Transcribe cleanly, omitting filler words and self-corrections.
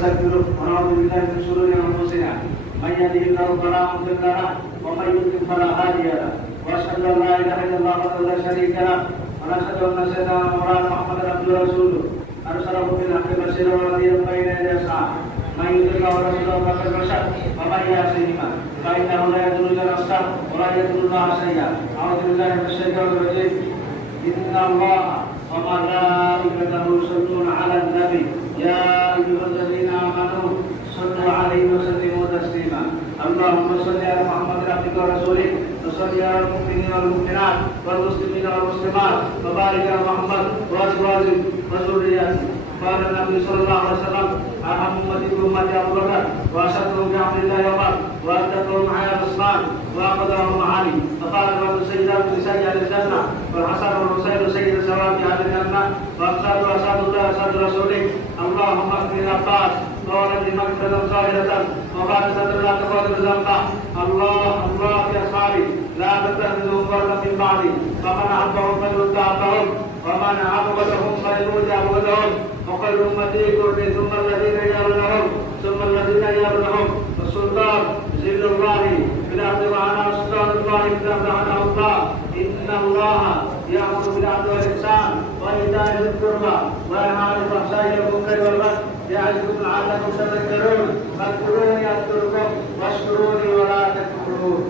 ونستغفره ونعوذ بالله من شرور انفسنا من يهده الله فلا مضل له ومن يضلل فلا هادي له واشهد ان لا اله الا الله وحده لا شريك له ونشهد ان سيدنا مولانا محمدا عبده ورسوله ارسله بالحق بشيرا ونذيرا بين يدي الساعه من يطع الله ورسوله فقد رشد ومن يعصهما فانه لا يضر نفسه ولا يضر الله شيئا اعوذ بالله من الشيطان الرجيم ان الله وملائكته يصلون على النبي يا ايها الذين امنوا صلوا عليه وسلموا تسليما اللهم صل على محمد عبدك ورسولك وصل على المؤمنين والمؤمنات والمسلمين والمسلمات وبارك على محمد وازواجه وذريته قال النبي صلى الله عليه وسلم اهم امتي امتي ابو بكر واشهدهم بعمر الله عمر واتقهم على عثمان واقدرهم علي فقال رب سيدنا نساء اهل الجنه والحسن والحسين سيد الزواج اهل الجنه واقصاد اسعد الله اسعد رسوله اللهم اغفر العباس وولد مغفرة ظاهرة وباطنة لا تقدر ذنبه الله في اصحابي لا تتخذوا فردا من بعدي فمن احبهم فليرد احبهم ومن عبدهم فليرد عبدهم وخير امتي كرني ثم الذين يلونهم ثم الذين يلونهم والسلطان ذل الله في الارض معنا سلطان الله في الارض معنا الله ان الله يامر بالعدل والاحسان وايتاء ذي القربى وينهى عن الفحشاء والمنكر والبغي يعظكم لعلكم تذكرون فاذكروني اذكركم واشكروني ولا تكفرون.